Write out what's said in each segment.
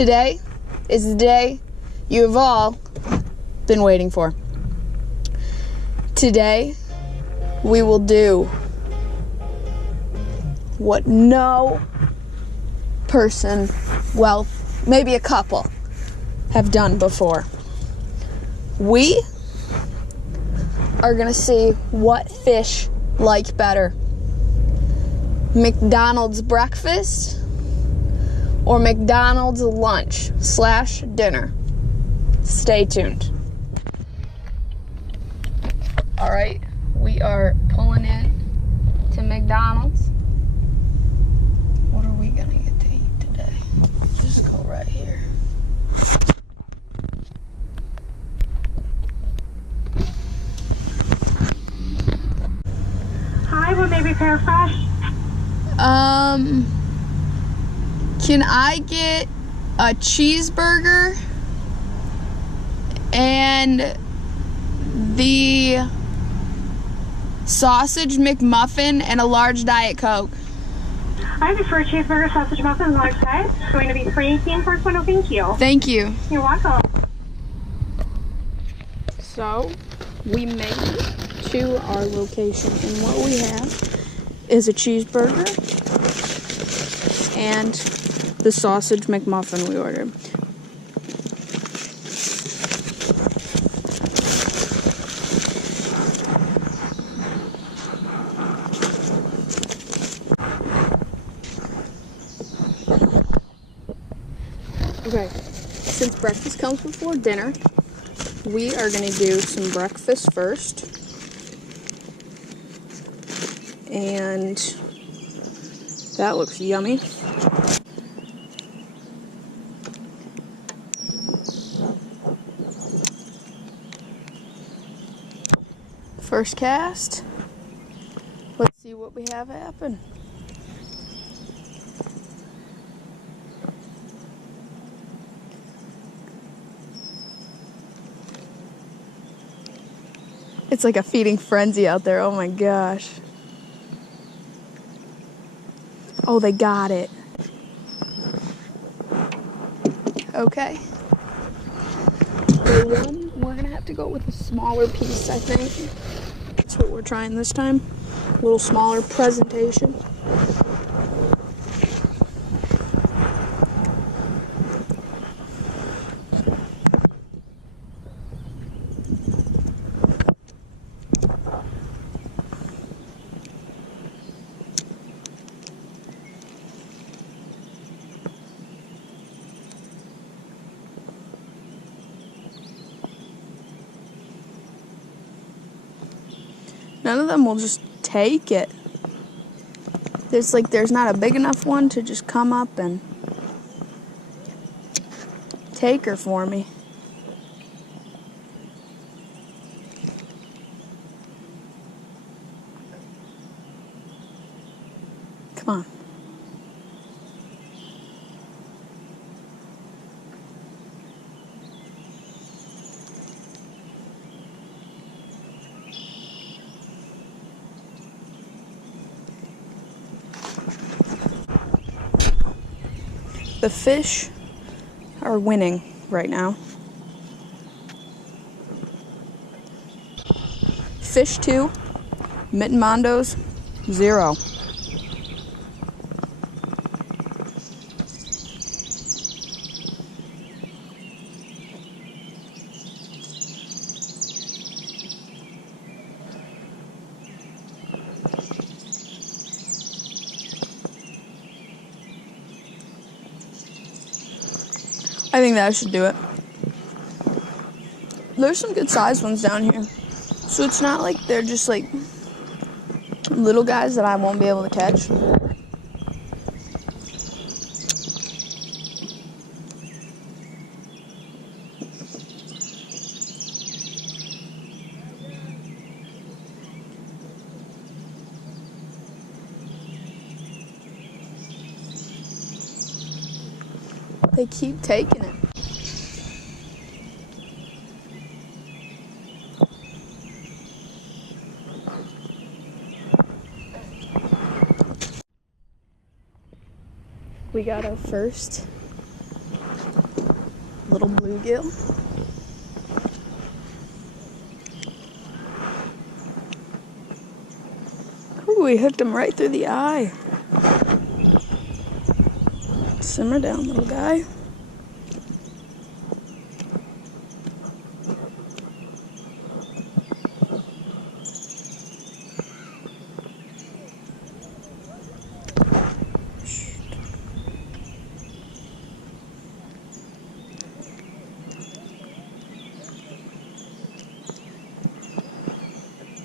Today is the day you have all been waiting for. Today, we will do what no person, well, maybe a couple, have done before. We are gonna see what fish like better. McDonald's breakfast or McDonald's lunch/dinner. Stay tuned. All right, we are pulling in to McDonald's. What are we gonna get to eat today? Just go right here. Hi, what may prepare fresh? Can I get a cheeseburger and the sausage McMuffin and a large Diet Coke? I prefer cheeseburger, sausage muffin, large size. It's going to be $3.18 first one. Oh, thank you. Thank you. You're welcome. So, we made it to our location, and what we have is a cheeseburger and the sausage McMuffin we ordered. Okay, since breakfast comes before dinner, we are going to do some breakfast first. And that looks yummy. First cast. Let's see what we have happen. It's like a feeding frenzy out there. Oh my gosh. Oh, they got it. Okay. For one, we're gonna have to go with a smaller piece, I think. That's what we're trying this time. A little smaller presentation. None of them will just take it. There's not a big enough one to just come up and take her for me. Come on. The fish are winning right now. Fish 2, Mitten Mondos 0. I think that should do it. There's some good sized ones down here. So it's not like they're just like little guys that I won't be able to catch. They keep taking it. We got our first Little bluegill. Ooh, we hooked him right through the eye. Simmer down, little guy.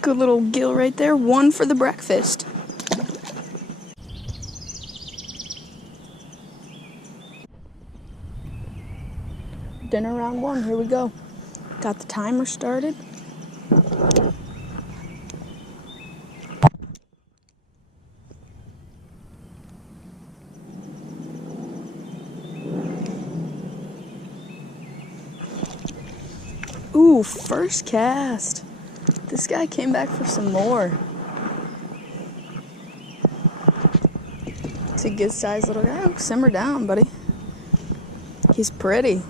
Good little gill right there. One for the breakfast. Dinner round one. Here we go. Got the timer started. Ooh, first cast. This guy came back for some more. It's a good sized little guy. Oh, simmer down, buddy. He's pretty.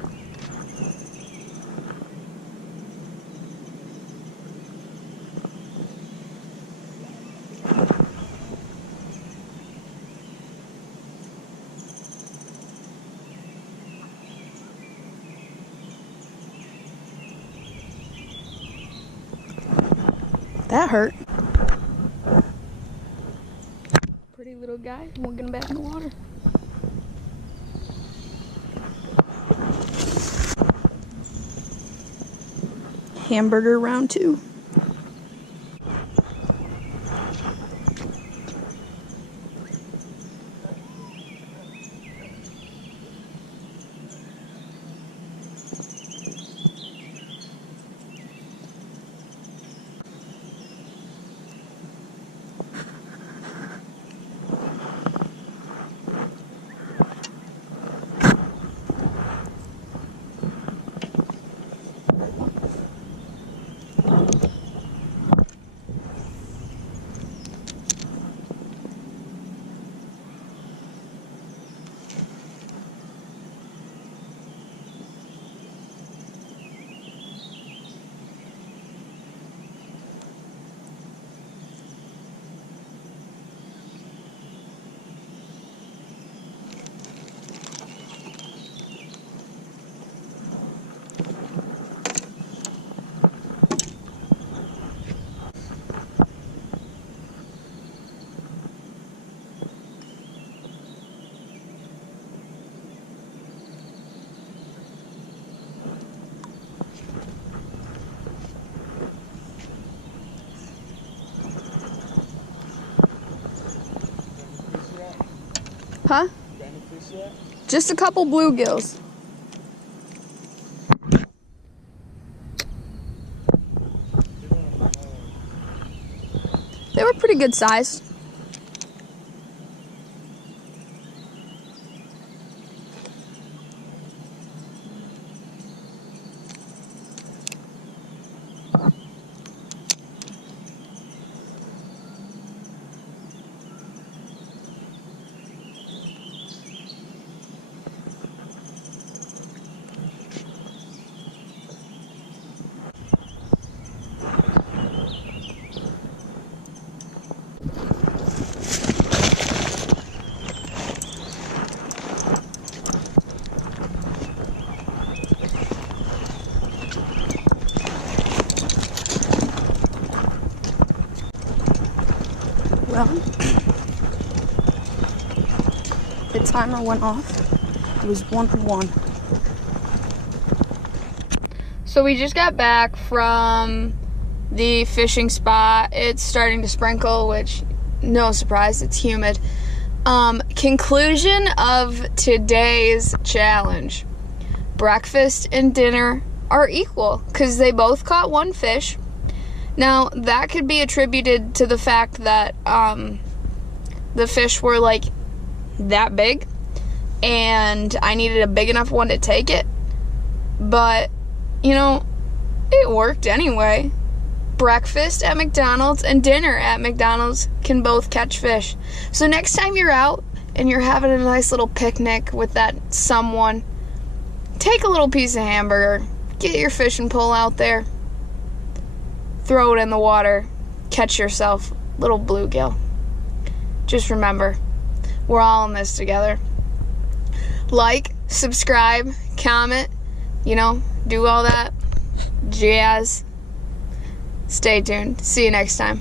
That hurt. Pretty little guy. We'll get him back in the water. Hamburger round two. Huh? Just a couple bluegills. They were pretty good size. Well, the timer went off. It was 1-1. So we just got back from the fishing spot. It's starting to sprinkle, which, no surprise, it's humid. Conclusion of today's challenge. Breakfast and dinner are equal because they both caught one fish. Now, that could be attributed to the fact that the fish were like that big and I needed a big enough one to take it. But, you know, it worked anyway. Breakfast at McDonald's and dinner at McDonald's can both catch fish. So next time you're out and you're having a nice little picnic with that someone, take a little piece of hamburger, get your fishing pole out there, throw it in the water, catch yourself little bluegill. Just remember, we're all in this together. Like, subscribe, comment, do all that jazz. Stay tuned. See you next time.